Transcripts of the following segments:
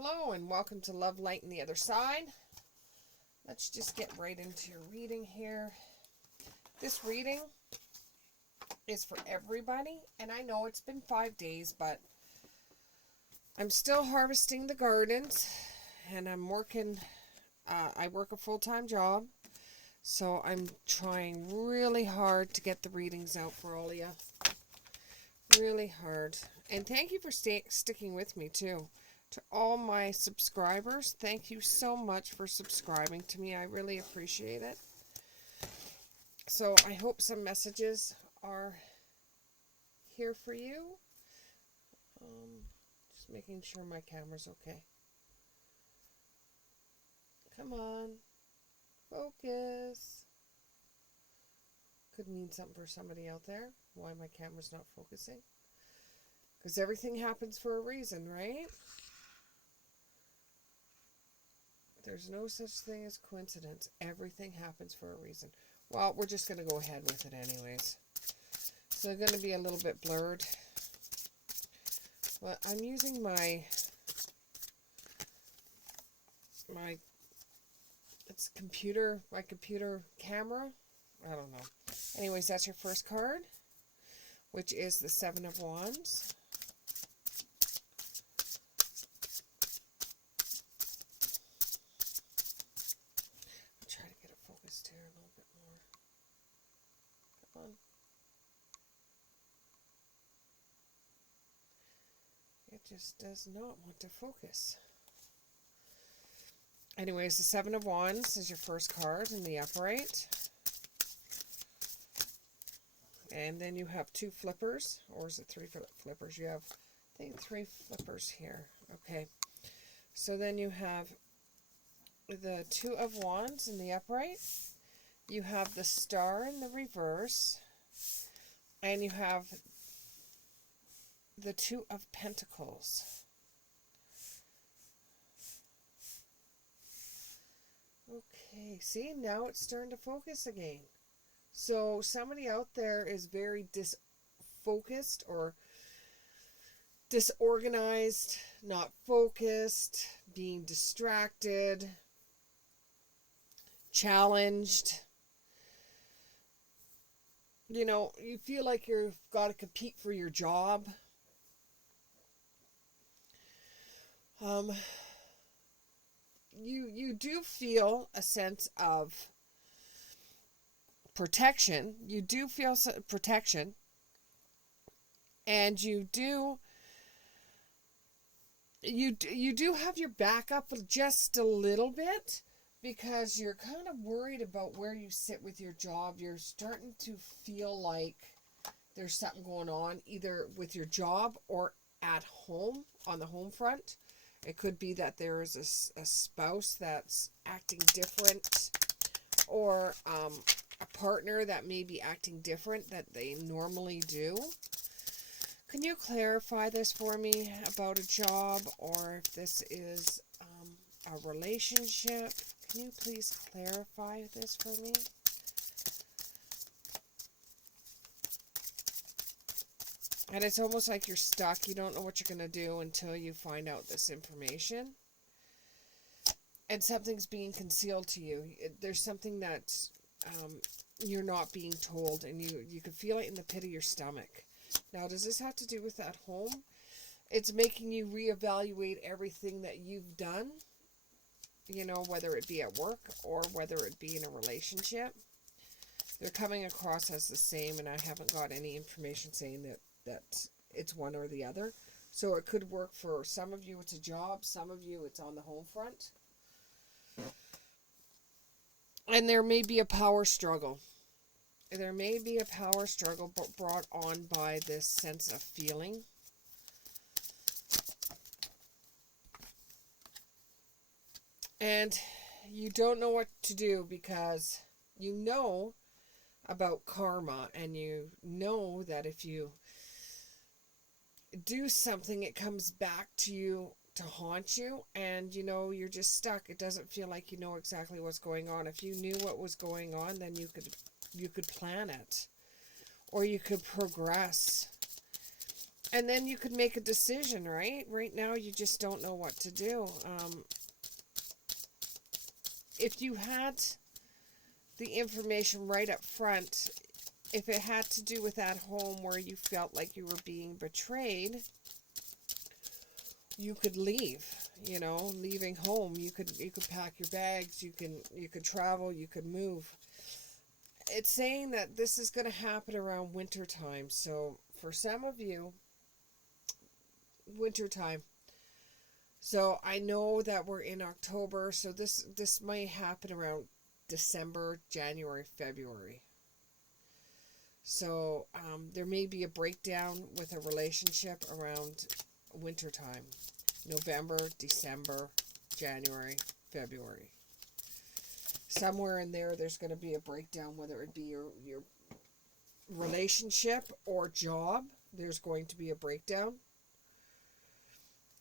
Hello and welcome to Love, Light, and the Other Side. Let's just get right into your reading here. This reading is for everybody, and I know it's been 5 days, but I'm still harvesting the gardens, and I'm working, I work a full-time job, so I'm trying really hard to get the readings out for all of you. Really hard. And thank you for sticking with me, too. To all my subscribers, thank you so much for subscribing to me. I really appreciate it. So I hope some messages are here for you. Just making sure my camera's okay. Come on. Focus. Could mean something for somebody out there. Why my camera's not focusing. Because everything happens for a reason, right? There's no such thing as coincidence. Everything happens for a reason. Well, we're just going to go ahead with it anyways. So it's going to be a little bit blurred. But I'm using my computer camera. I don't know. Anyways, that's your first card, which is the Seven of Wands. Here a little bit more. Come on. It just does not want to focus. Anyways, the Seven of Wands is your first card in the upright. And then you have two flippers, or is it three flippers? You have, I think, three flippers here. Okay. So then you have the Two of Wands in the upright. You have the Star in the reverse. And you have the Two of Pentacles. Okay, see, now it's starting to focus again. So somebody out there is very disfocused or disorganized, not focused, being distracted, challenged. You know, you feel like you've got to compete for your job. You do feel a sense of protection. You do feel protection. And you do have your back up just a little bit. Because you're kind of worried about where you sit with your job. You're starting to feel like there's something going on, either with your job or at home, on the home front. It could be that there is a spouse that's acting different, or a partner that may be acting different that they normally do. Can you clarify this for me about a job, or if this is a relationship? Can you please clarify this for me? And it's almost like you're stuck. You don't know what you're going to do until you find out this information. And something's being concealed to you. There's something that you're not being told, and you can feel it in the pit of your stomach. Now, does this have to do with at home? It's making you reevaluate everything that you've done. You know, whether it be at work or whether it be in a relationship. They're coming across as the same, and I haven't got any information saying that it's one or the other. So it could work for some of you, it's a job. Some of you, it's on the home front. And there may be a power struggle. There may be a power struggle brought on by this sense of feeling. And you don't know what to do because you know about karma, and you know that if you do something, it comes back to you to haunt you, and you know you're just stuck. It doesn't feel like you know exactly what's going on. If you knew what was going on, then you could plan it, or you could progress. And then you could make a decision, right? Right now, you just don't know what to do. If you had the information right up front, if it had to do with that home where you felt like you were being betrayed, you could leave. You know, leaving home, you could pack your bags, you could travel, you could move. It's saying that this is going to happen around winter time. So for some of you, winter time. So I know that we're in October, so this might happen around December, January, February. So there may be a breakdown with a relationship around winter time. November, December, January, February. Somewhere in there, there's going to be a breakdown, whether it be your relationship or job. There's going to be a breakdown.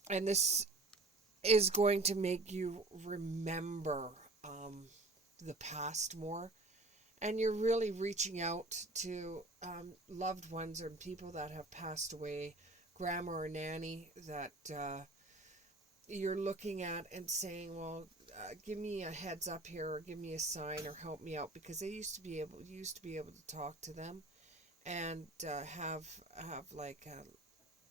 And this is going to make you remember the past more. And you're really reaching out to loved ones and people that have passed away, grandma or nanny, that you're looking at and saying, well, give me a heads up here, or give me a sign, or help me out, because they used to be able to talk to them and have like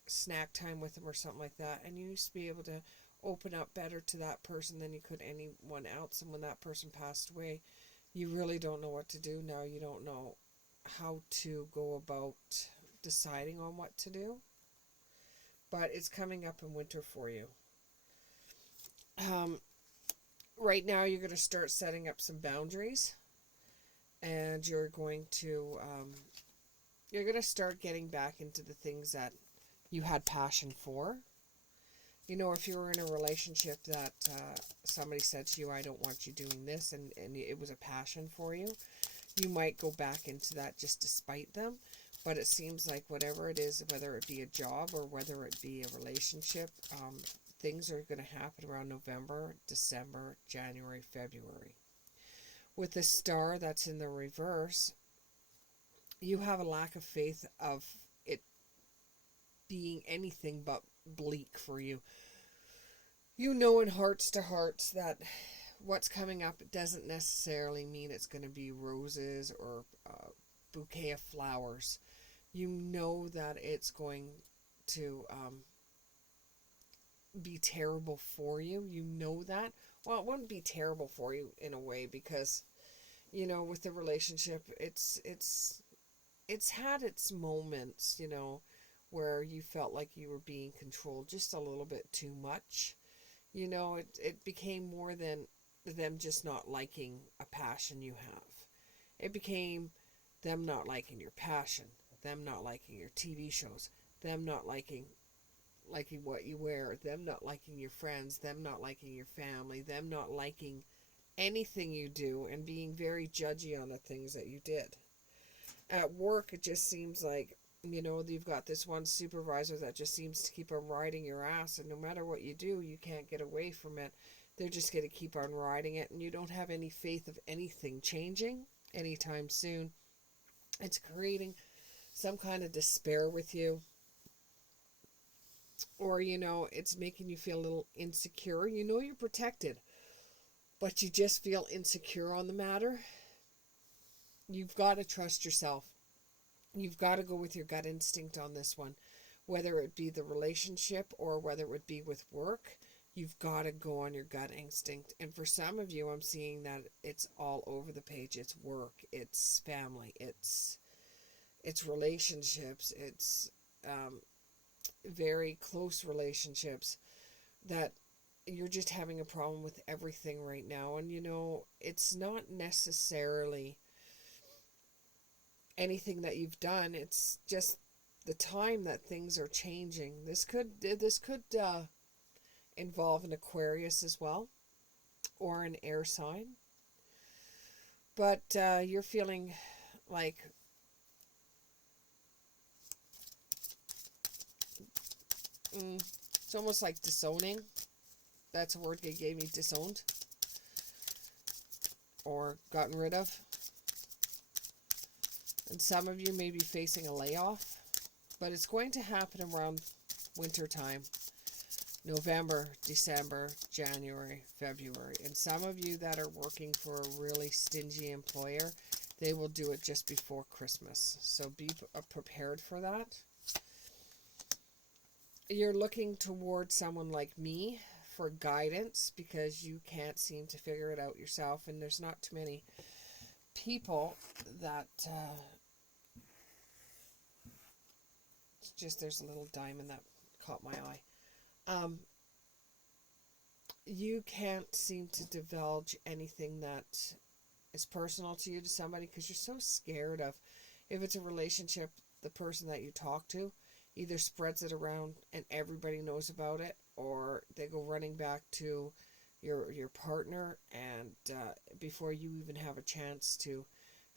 snack time with them or something like that, and you used to be able to open up better to that person than you could anyone else. And when that person passed away, you really don't know what to do now. You don't know how to go about deciding on what to do, but it's coming up in winter for you. Right now, you're going to start setting up some boundaries, and you're going to start getting back into the things that you had passion for. You know, if you were in a relationship that somebody said to you, I don't want you doing this, and it was a passion for you, you might go back into that just to spite them. But it seems like whatever it is, whether it be a job or whether it be a relationship, things are going to happen around November, December, January, February. With the star that's in the reverse, you have a lack of faith of it being anything but bleak for you. You know in hearts to hearts that what's coming up doesn't necessarily mean it's going to be roses or a bouquet of flowers. You know that it's going to be terrible for you. You know that. Well, it wouldn't be terrible for you in a way, because, you know, with the relationship, it's had its moments, you know, where you felt like you were being controlled just a little bit too much. You know, it became more than them just not liking a passion you have. It became them not liking your passion, them not liking your TV shows, them not liking what you wear, them not liking your friends, them not liking your family, them not liking anything you do, and being very judgy on the things that you did. At work, it just seems like, you know, you've got this one supervisor that just seems to keep on riding your ass, and no matter what you do, you can't get away from it. They're just going to keep on riding it, and you don't have any faith of anything changing anytime soon. It's creating some kind of despair with you. Or, you know, it's making you feel a little insecure. You know you're protected, but you just feel insecure on the matter. You've got to trust yourself. You've got to go with your gut instinct on this one. Whether it be the relationship or whether it would be with work, you've got to go on your gut instinct. And for some of you, I'm seeing that it's all over the page. It's work, it's family, it's relationships, it's very close relationships, that you're just having a problem with everything right now. And, you know, it's not necessarily anything that you've done. It's just the time that things are changing. This could involve an Aquarius as well, or an air sign. But you're feeling like it's almost like disowning. That's a word they gave me, disowned, or gotten rid of. And some of you may be facing a layoff. But it's going to happen around winter time. November, December, January, February. And some of you that are working for a really stingy employer, they will do it just before Christmas. So be prepared for that. You're looking toward someone like me for guidance because you can't seem to figure it out yourself. And there's not too many people that... it's just there's a little diamond that caught my eye. You can't seem to divulge anything that is personal to you to somebody because you're so scared of, if it's a relationship, the person that you talk to either spreads it around and everybody knows about it, or they go running back to your partner, and before you even have a chance to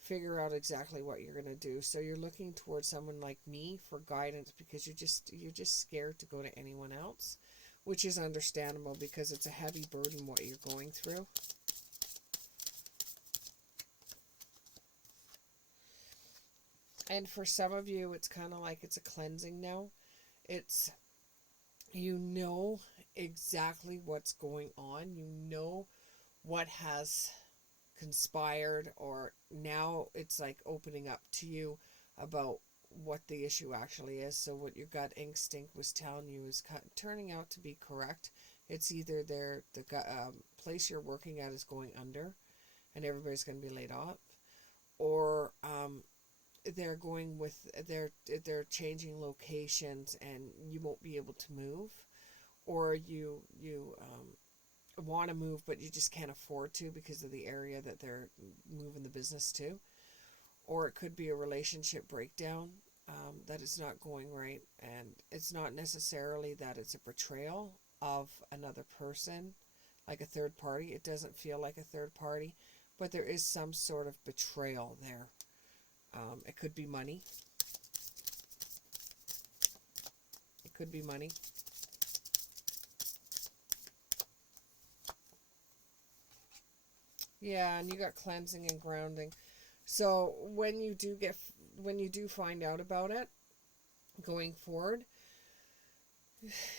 figure out exactly what you're going to do. So you're looking towards someone like me for guidance because you're just scared to go to anyone else, which is understandable because it's a heavy burden what you're going through. And for some of you, it's kind of like it's a cleansing now. It's, you know exactly what's going on. You know what has conspired, or now it's like opening up to you about what the issue actually is. So what your gut instinct was telling you is turning out to be correct. It's either the place you're working at is going under and everybody's going to be laid off, or they're going with they're changing locations and you won't be able to move, or you want to move but you just can't afford to because of the area that they're moving the business to. Or it could be a relationship breakdown, that it's not going right, and it's not necessarily that it's a betrayal of another person, like a third party. It doesn't feel like a third party, but there is some sort of betrayal there. It could be money. It could be money. Yeah, and you got cleansing and grounding. So when you do find out about it, going forward,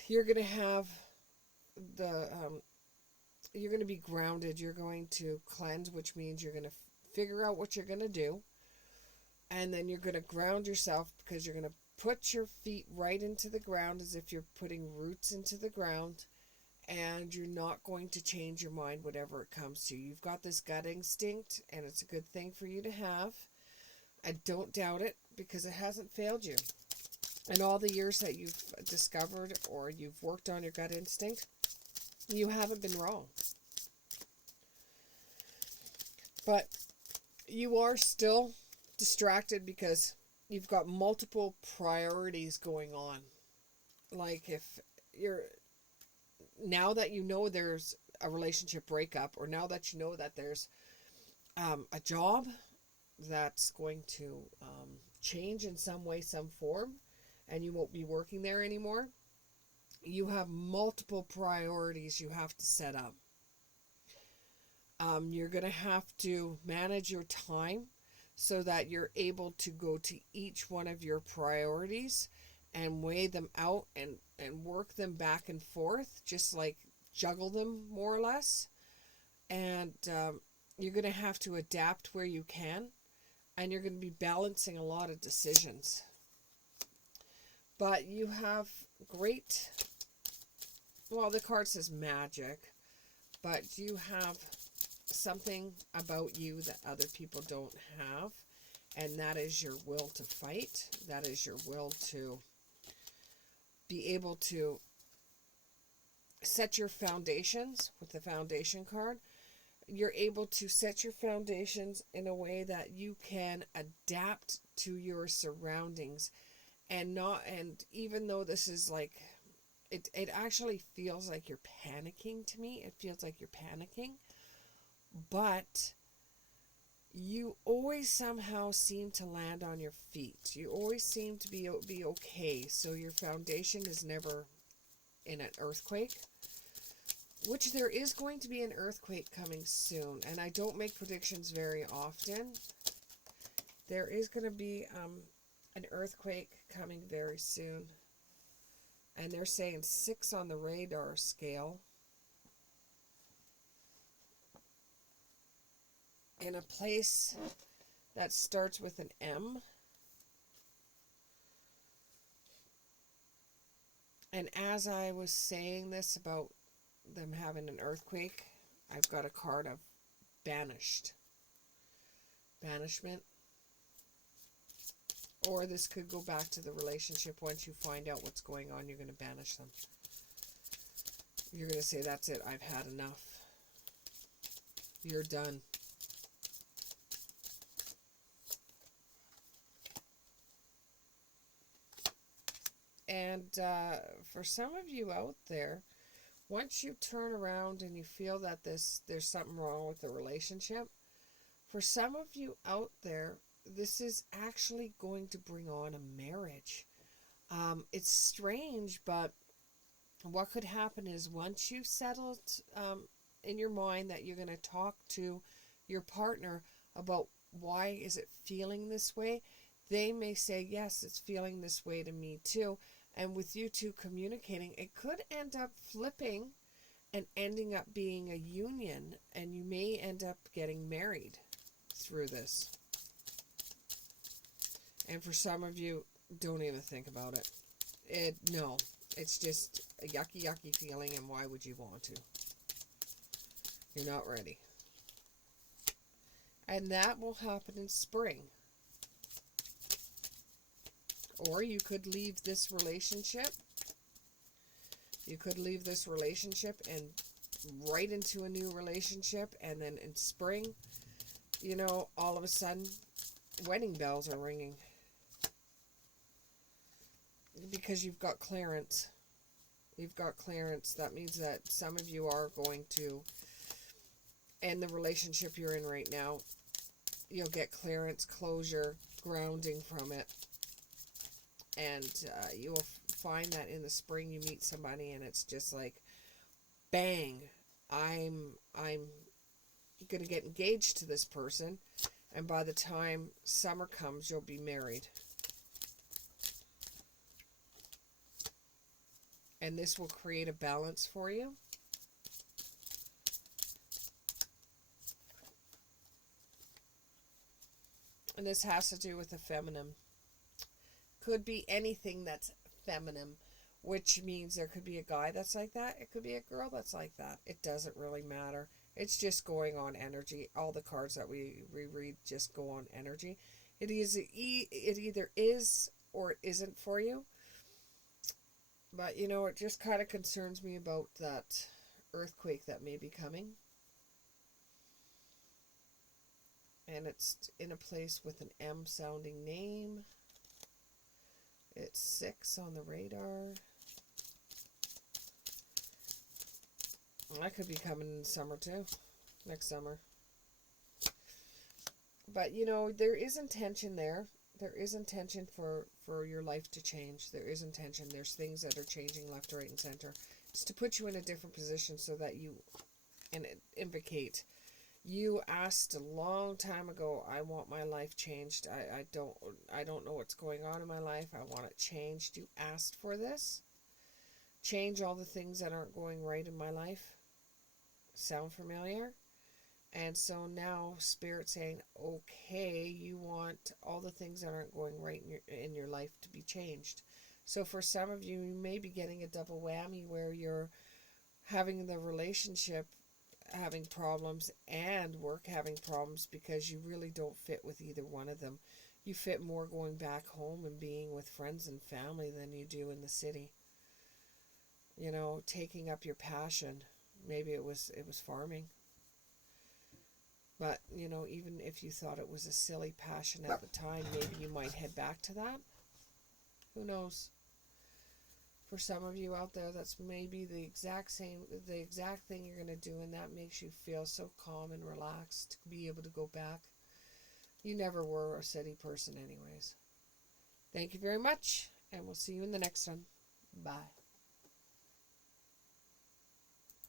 you're going to have you're going to be grounded. You're going to cleanse, which means you're going to figure out what you're going to do. And then you're going to ground yourself because you're going to put your feet right into the ground as if you're putting roots into the ground. And you're not going to change your mind whatever it comes to. You've got this gut instinct, and it's a good thing for you to have. I don't doubt it because it hasn't failed you. In all the years that you've discovered or you've worked on your gut instinct, you haven't been wrong. But you are still distracted because you've got multiple priorities going on. Like if you're, now that you know there's a relationship breakup, or now that you know that there's a job that's going to change in some way, some form, and you won't be working there anymore, you have multiple priorities you have to set up. You're going to have to manage your time so that you're able to go to each one of your priorities and weigh them out and work them back and forth, just like juggle them more or less. And you're going to have to adapt where you can, and you're going to be balancing a lot of decisions. But you have great, well, the card says magic, but you have something about you that other people don't have, and that is your will to fight. That is your will to be able to set your foundations with the foundation card. You're able to set your foundations in a way that you can adapt to your surroundings, and even though this is like, it actually feels like you're panicking to me. It feels like you're panicking, but you always somehow seem to land on your feet. You always seem to be okay. So your foundation is never in an earthquake, which there is going to be an earthquake coming soon. And I don't make predictions very often. There is going to be an earthquake coming very soon. And they're saying 6 on the radar scale. In a place that starts with an M. And as I was saying this about them having an earthquake, I've got a card of banished. Banishment. Or this could go back to the relationship. Once you find out what's going on, you're going to banish them. You're going to say, that's it, I've had enough. You're done. And for some of you out there, once you turn around and you feel that there's something wrong with the relationship, for some of you out there, this is actually going to bring on a marriage. It's strange, but what could happen is once you've settled in your mind that you're going to talk to your partner about why is it feeling this way, they may say, yes, it's feeling this way to me too. And with you two communicating, it could end up flipping and ending up being a union, and you may end up getting married through this. And for some of you, don't even think about it. No, it's just a yucky feeling, and why would you want to? You're not ready. And that will happen in spring. Or you could leave this relationship. You could leave this relationship and right into a new relationship, and then in spring, you know, all of a sudden, wedding bells are ringing. Because you've got clearance. You've got clearance. That means that some of you are going to end the relationship you're in right now. You'll get clearance, closure, grounding from it. And you'll find that in the spring you meet somebody and it's just like, bang, I'm going to get engaged to this person. And by the time summer comes, you'll be married. And this will create a balance for you. And this has to do with the feminine. Could be anything that's feminine, which means there could be a guy that's like that. It could be a girl that's like that. It doesn't really matter. It's just going on energy. All the cards that we read just go on energy. It either is or it isn't for you. But, you know, it just kind of concerns me about that earthquake that may be coming. And it's in a place with an M sounding name. It's 6 on the radar. That could be coming in summer too. Next summer. But, you know, there is intention there. There is intention for your life to change. There is intention. There's things that are changing left, right, and center. It's to put you in a different position so that you, and invocate. You asked a long time ago, I want my life changed. I don't know what's going on in my life. I want it changed. You asked for this. Change all the things that aren't going right in my life. Sound familiar? And so now Spirit's saying, okay, you want all the things that aren't going right in your life to be changed. So for some of you, you may be getting a double whammy where you're having the relationship having problems and work having problems because you really don't fit with either one of them. You fit more going back home and being with friends and family than you do in the city. You know, taking up your passion. Maybe it was farming. But, you know, even if you thought it was a silly passion at the time, maybe you might head back to that. Who knows? For some of you out there, that's maybe the exact thing you're going to do, and that makes you feel so calm and relaxed to be able to go back. You never were a city person anyways. Thank you very much, and we'll see you in the next one. Bye.